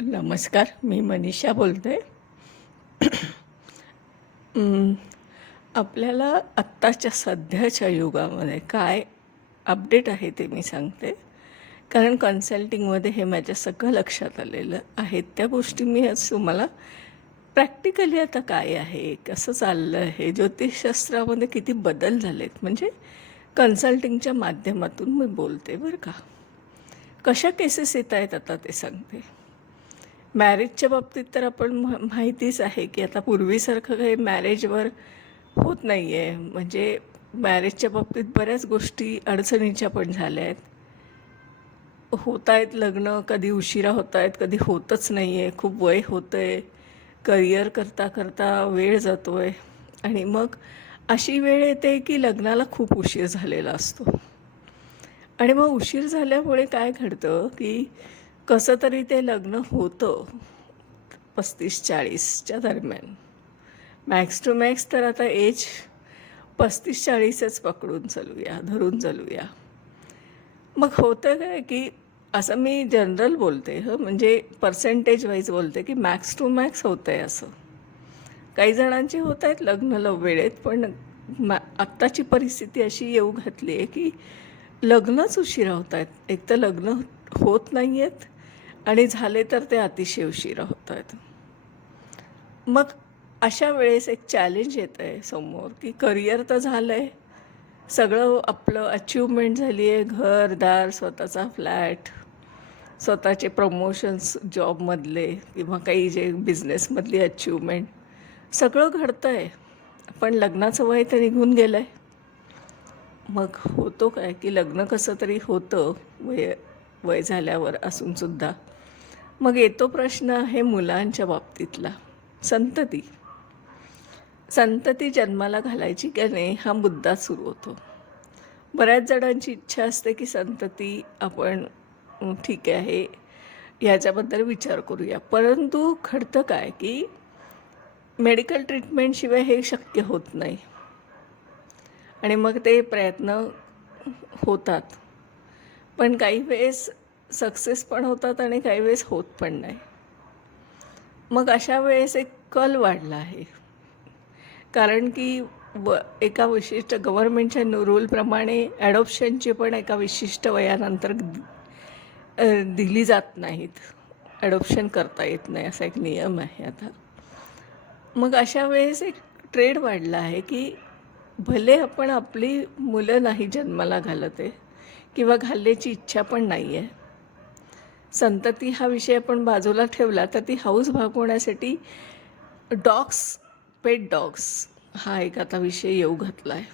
नमस्कार, मी मनीषा बोलते. अं, आपल्याला आत्ताच्या सध्याच्या युगामध्ये काय अपडेट आहे ते मी सांगते. कारण कन्सल्टिंगमध्ये हे माझ्या सगळं लक्षात आलेलं आहे. त्या गोष्टी मी आज तुम्हाला प्रॅक्टिकली आता काय आहे, कसं चाललं आहे, ज्योतिषशास्त्रामध्ये किती बदल झालेत, म्हणजे कन्सल्टिंगच्या माध्यमातून मी बोलते बरं का. कशा केसेस येत आहेत आता ते सांगते. मॅरेजच्या बाबतीत तर आपण माहितीच आहे की आता पूर्वीसारखं काही मॅरेजवर होत नाही आहे. म्हणजे मॅरेजच्या बाबतीत बऱ्याच गोष्टी अडचणीच्या पण झाल्या आहेत. होत आहेत लग्न, कधी उशिरा होत आहेत, कधी होतच नाही आहे, खूप वय होतं आहे, करिअर करता करता वेळ जातो आहे आणि मग अशी वेळ येते की लग्नाला खूप उशीर झालेला असतो. आणि मग उशीर झाल्यामुळे काय घडतं की कसं तरी ते लग्न होतं 35-40च्या दरम्यान. मॅक्स टू मॅक्स तर आता एज 35-40च पकडून चालूया, धरून चालूया. मग होतं काय की असं मी जनरल बोलते म्हणजे पर्सेंटेज वाईज बोलते की मॅक्स टू मॅक्स होतं आहे असं. काही जणांची होत आहेत लग्न वेळेत, पण आत्ताची परिस्थिती अशी येऊ घातली आहे की लग्नच उशिरा होत आहेत. एक तर लग्न होत नाही आहेत आणि झाले तर ते अतिशय उशिरा होत आहेत. मग अशा वेळेस एक चॅलेंज येतं आहे समोर की करिअर तर झालं आहे, सगळं आपलं अचिव्हमेंट झाली आहे, घरदार, स्वतःचा फ्लॅट, स्वतःचे प्रमोशन्स जॉबमधले किंवा काही जे बिझनेसमधली अचिव्हमेंट सगळं घडतं आहे, पण लग्नाचं वय तर निघून गेलं आहे. मग होतो काय की लग्न कसं तरी होतं वय वय झाल्यावर असूनसुद्धा. मग येतो प्रश्न आहे मुलांच्या बाबतीतला. संतती संतती जन्माला घालायची की नाही हा मुद्दा सुरू होतो. बऱ्याच जणांची इच्छा असते की संतती आपण ठीक आहे ह्याच्याबद्दल विचार करूया, परंतु घडतं काय की मेडिकल ट्रीटमेंटशिवाय हे शक्य होत नाही आणि मग ते प्रयत्न होतात, पण काही वेळेस सक्सेस पण होतात आणि काही वेळेस होत पण नाही. मग अशा वेळेस एक कल वाढला आहे, कारण की एका विशिष्ट गव्हर्मेंटच्या रूलप्रमाणे ॲडॉप्शनची पण एका विशिष्ट वयानंतर दिली जात नाहीत, ॲडॉप्शन करता येत नाही असा एक नियम आहे आता. मग अशा वेळेस एक ट्रेड वाढला आहे की भले आपण आपली मुलं नाही जन्माला घालत आहे किंवा घालण्याची इच्छा पण नाही आहे, संतती हा विषय आपण बाजूला ठेवला तर ती हौस भागवण्यासाठी डॉग्स, पेट डॉग्स हा एक आता विषय येऊ घातला आहे.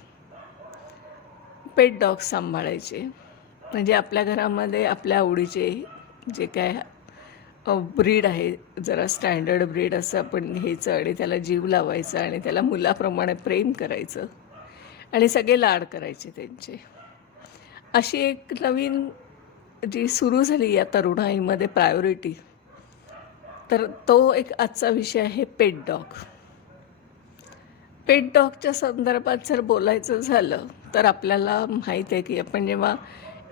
पेट डॉग्स सांभाळायचे म्हणजे आपल्या घरामध्ये आपल्या आवडीचे जे काय ब्रीड आहे, जरा स्टँडर्ड ब्रीड असं आपण घ्यायचं आणि त्याला जीव लावायचा आणि त्याला मुलाप्रमाणे प्रेम करायचं आणि सगळे लाड करायचे त्यांचे. अशी एक नवीन जी सुरू झाली या तरुणाईमध्ये प्रायोरिटी, तर तो एक आजचा विषय आहे पेट डॉग. पेट डॉगच्या संदर्भात जर बोलायचं झालं तर आपल्याला माहीत आहे की आपण जेव्हा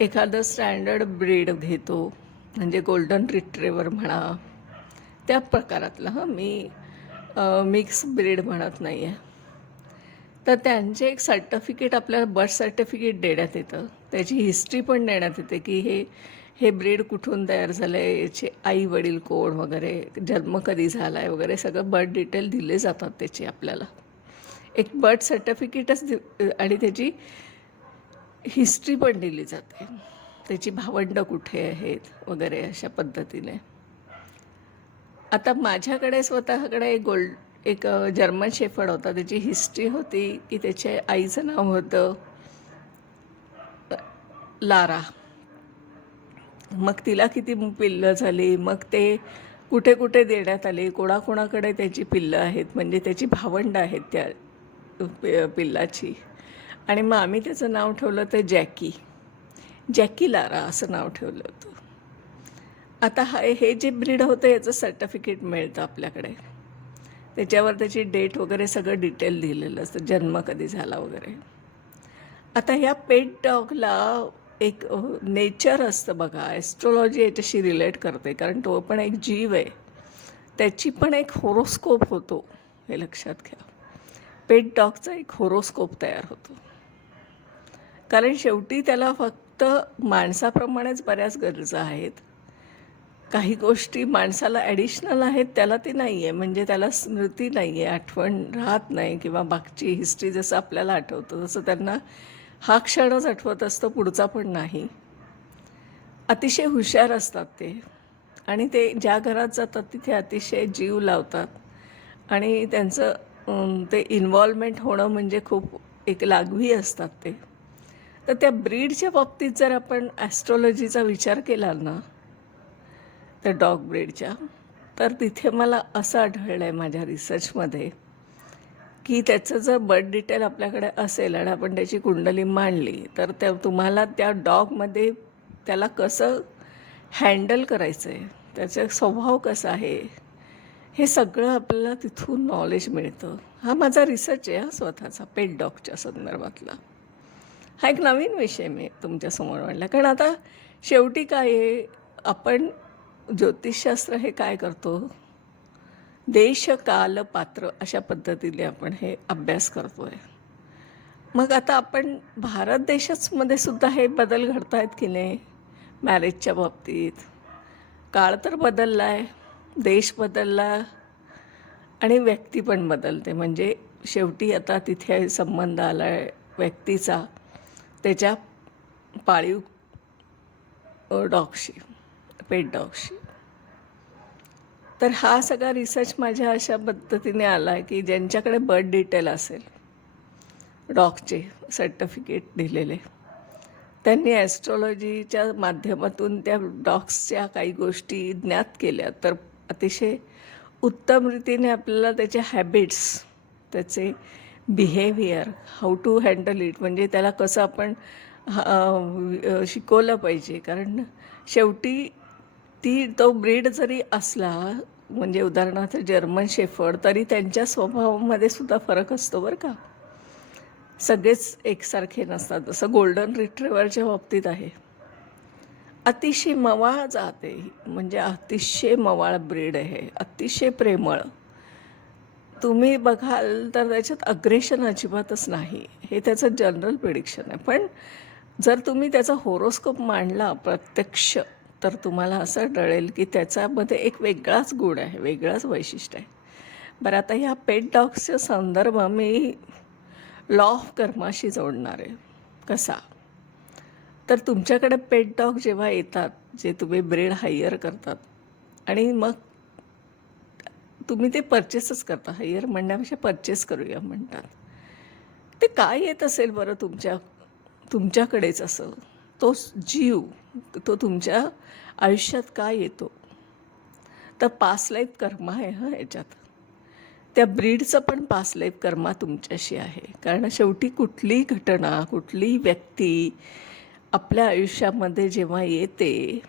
एखादं स्टँडर्ड ब्रीड घेतो, म्हणजे गोल्डन रिट्रीवर म्हणा, त्या प्रकारातलं मी मिक्स ब्रीड म्हणत नाही आहे, तर त्यांचे एक सर्टिफिकेट आपल्याला बर्थ सर्टिफिकेट देण्यात येतं, त्याची हिस्ट्री पण देण्यात येते की हे हे ब्रीड कुठून तयार झालं आहे, याचे आई वडील कोण वगैरे, जन्म कधी झाला आहे वगैरे सगळं बर्थ डिटेल दिले जातात त्याचे आपल्याला. एक बर्थ सर्टिफिकेटच आणि त्याची हिस्ट्री पण दिली जाते, त्याची भावंडं कुठे आहेत वगैरे अशा पद्धतीने. आता माझ्याकडे स्वतःकडे एक जर्मन शेफर्ड होता, त्याची हिस्ट्री होती की त्याच्या आईचं नाव होतं लारा. मग तिला किती पिल्लं झाली, मग ते कुठे कुठे देण्यात आले, कोणाकोणाकडे त्याची पिल्लं आहेत, म्हणजे त्याची भावंडं आहेत त्या पिल्लाची. आणि मग आम्ही त्याचं नाव ठेवलं तर जॅकी लारा असं नाव ठेवलं होतं. आता हे जे ब्रीड होतं याचं सर्टिफिकेट मिळतं आपल्याकडे, त्याच्यावर त्याची डेट वगैरे सगळं डिटेल दिलेलं असतं, जन्म कधी झाला वगैरे. आता ह्या पेट डॉगला एक नेचर असतं बघा, ॲस्ट्रॉलॉजी याच्याशी रिलेट करते, कारण तो पण एक जीव आहे. त्याची पण एक होरोस्कोप होतो, हे लक्षात घ्या. पेट डॉगचा एक होरोस्कोप तयार होतो, कारण शेवटी त्याला फक्त माणसाप्रमाणेच बऱ्याच गरजा आहेत. काही गोष्टी माणसाला ॲडिशनल आहेत, त्याला ते नाही आहे. म्हणजे त्याला स्मृती नाही आहे, आठवण राहत नाही, किंवा मागची हिस्ट्री जसं आपल्याला आठवतं तसं त्यांना हा क्षणच आठवत असतो, पुढचा पण नाही. अतिशय हुशार असतात ते, आणि ते ज्या घरात जातात तिथे अतिशय जीव लावतात, आणि त्यांचं ते इन्व्हॉल्वमेंट होणं म्हणजे खूप एक लागवी असतात ते. तर त्या ब्रीडच्या बाबतीत जर आपण ॲस्ट्रॉलॉजीचा विचार केला ना, त्या डॉग ब्रीडच्या, तर तिथे मला असं आढळलं आहे माझ्या रिसर्चमध्ये, की त्याचं जर बर्थ डिटेल आपल्याकडे असेल आणि आपण त्याची कुंडली मांडली, तर त्या तुम्हाला त्या डॉगमध्ये त्याला कसं हँडल करायचं आहे, त्याचा स्वभाव कसा आहे, हे सगळं आपल्याला तिथून नॉलेज मिळतं. हा माझा रिसर्च आहे, हा स्वतःचा पेट डॉगच्या संदर्भातला. हा एक नवीन विषय मी तुमच्यासमोर मांडला, कारण आता शेवटी काय आहे, आपण ज्योतिषशास्त्र हे काय करतो, देश काल पात्र अशा पद्धतीने आपण हे अभ्यास करतो आहे. मग आता आपण भारत देशामध्ये सुद्धा हे बदल घडत आहेत की नाही, मॅरेजच्या बाबतीत. काळ तर बदलला आहे, देश बदलला, आणि व्यक्ती पण बदलते. म्हणजे शेवटी आता तिथे संबंध आला आहे व्यक्तीचा त्याच्या पाळीव डॉगशी, पेट डॉगशी. तर हा सगळा रिसर्च माझ्या अशा पद्धतीने आला आहे की ज्यांच्याकडे बर्थ डिटेल असेल, डॉगचे सर्टिफिकेट दिलेले, त्यांनी ॲस्ट्रॉलॉजीच्या माध्यमातून त्या डॉग्सच्या काही गोष्टी ज्ञात केल्या, तर अतिशय उत्तम रीतीने आपल्याला त्याचे हॅबिट्स, त्याचे behaviour, how to handle it, म्हणजे त्याला कसं आपण शिकवलं पाहिजे. कारण शेवटी तो ब्रीड जरी असला, म्हणजे उदाहरणार्थ जर्मन शेफर्ड, तरी त्यांच्या स्वभावामध्ये सुद्धा फरक असतो बरं का. सगळेच एकसारखे नसतात. जसं गोल्डन रिट्रीव्हरच्या बाबतीत आहे, अतिशय मवाळ जात आहे, म्हणजे अतिशय मवाळ ब्रीड आहे, अतिशय प्रेमळ. तुम्ही बघाल तर त्याच्यात अग्रेशन अजिबातच नाही, हे त्याचं जनरल प्रिडिक्शन आहे. पण जर तुम्ही त्याचा होरोस्कोप मांडला प्रत्यक्ष, तर तुम्हाला असं आढळेल की त्याच्यामध्ये एक वेगळाच गुण आहे, वेगळाच वैशिष्ट्य आहे. बरं, आता ह्या पेट डॉग्सचा संदर्भ मी लॉ ऑफ कर्माशी जोडणार आहे. कसा? तर तुमच्याकडे पेट डॉग जेव्हा येतात, जे तुम्ही ब्रीड हायर करतात, आणि मग तुम्ही ते परचेसच करता, हायर म्हणण्यापेक्षा परचेस करूया म्हणतात. ते काय येत असेल बरं तुमच्याकडेच असं, तो जीव, तो तुमच्या आयुष्यात काय येतो? तर पास्ट लाईफ कर्म आहे हां याच्यात. त्या ब्रीडचं पण पास्ट लाईफ कर्मा तुमच्याशी आहे. कारण शेवटी कुठलीही घटना, कुठलीही व्यक्ती आपल्या आयुष्यामध्ये जेव्हा येते,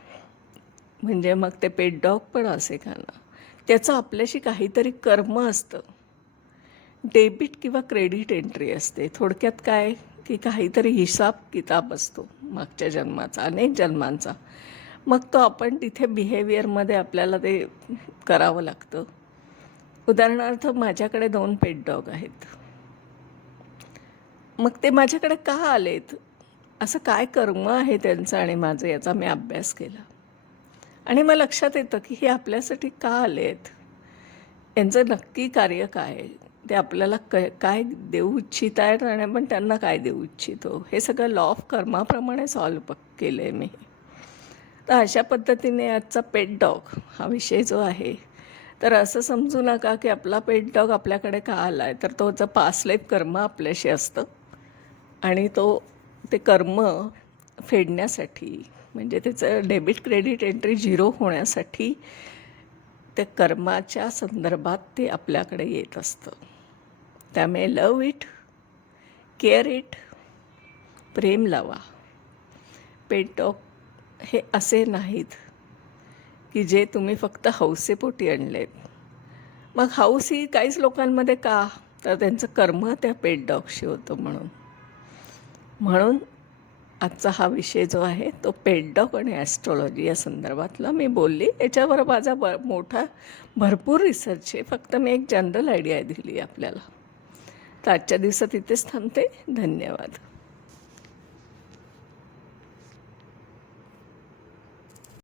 म्हणजे मग ते पेट डॉग पण असे का ना, त्याचं आपल्याशी काहीतरी कर्म असतं. डेबिट किंवा क्रेडिट एंट्री असते. थोडक्यात काय, की काहीतरी हिसाब किताब असतो मागच्या जन्माचा, अनेक जन्मांचा. मग तो आपण तिथे बिहेवियरमध्ये आपल्याला ते करावं लागतं. उदाहरणार्थ माझ्याकडे 2 पेट डॉग आहेत. मग ते माझ्याकडे का आलेत, असं काय कर्म आहे त्यांचं आणि माझं, याचा मी अभ्यास केला. आणि मग लक्षात येतं की हे आपल्यासाठी का आले आहेत, यांचं नक्की कार्य काय आहे, ते आपल्याला काय देऊ इच्छित आहेत, आणि आपण त्यांना काय देऊ इच्छितो, हे सगळं लॉ ऑफ कर्माप्रमाणे सॉल्व केलं आहे मी. तर अशा पद्धतीने आजचा पेट डॉग हा विषय जो आहे, तर असं समजू नका की आपला पेट डॉग आपल्याकडे का आला आहे, तर तोचं पास्ट लाईफ कर्म आपल्याशी असतं, आणि ते कर्म फेडण्यासाठी, म्हणजे त्याचं डेबिट क्रेडिट एंट्री 0 होण्यासाठी त्या कर्माच्या संदर्भात ते आपल्याकडे येत असतं. त्यामुळे लव इट, केअर इट, प्रेम लावा. पेट डॉग हे असे नाहीत की जे तुम्ही फक्त हौसेपोटी आणलेत. मग हौस ही काहीच लोकांमध्ये का, तर त्यांचं कर्म त्या पेट डॉगशी होतं म्हणून. आजचा हा विषय जो आहे तो पेडडॉग आणि ॲस्ट्रॉलॉजी या संदर्भातला मी बोलली. याच्यावर माझा मोठा भरपूर रिसर्च आहे. फक्त मी एक जनरल आयडिया दिली आपल्याला. तर आजच्या दिवसात इथेच थांबते. धन्यवाद.